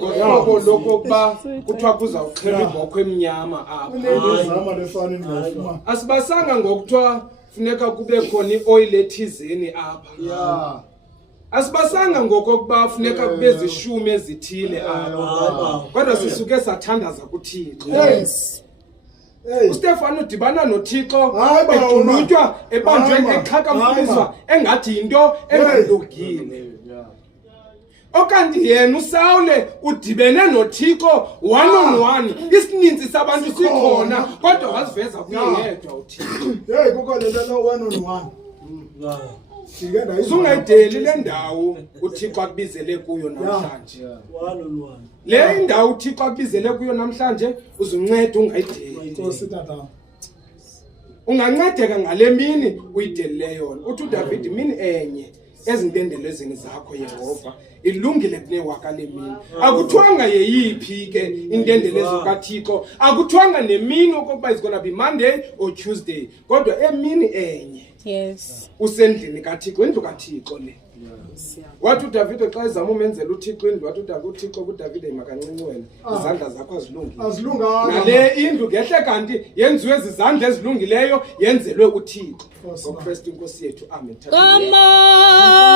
ngohlobo lokuba kuthiwa kuzawuxhelwa ibhokhwe emnyama apha. Asibasanga ngokuthiwa funeka kube khona ioil ethizeni apha. Asibasanga ngokokuba funeka kube zishumi ezithile apha. Kodwa sisuke sathandaza kuThixo. uStefano udibana noThixo equlutywa ebanjwe ngeqhakamfiswa engathi yinto engalungile. Okanti yena uSawule udibene noThixo one on one. Isininzi sabantu sikhona kodwa waziveza kuye yedwa uThixo. Hey kukho lento no one on one. Uzungayideli le ndawo uThixo akubizele kuyo namhlanje. Le ndawo uThixo akubizele kuyo namhlanje uzunceda ungayideli. Nkosi tata. Ungancedeka ngale mini uyidelile yona. Uthi uDavid mini enye ezintendelezweni zakho Yehova ilungile kunewaka lemini. Akuthwanga yeyiphi ke intendelezo kaThixo. Akuthwanga nemini okokuba is gonna be Monday or Tuesday. Kodwa emini enye. Yes. Usendlini kaThixo, indlu kaThixo le. Wathi uDavid xa ezama umenzela uThixo indlu, wathi uThixo kuDavid makancinci wena, izandla zakho azilungile. Azilunganga. Nale indlu ngehle kanti yenziwe izandla ezilungileyo yenzelwe uThixo. Ngo Christ inkosi yethu. Amen. Komoya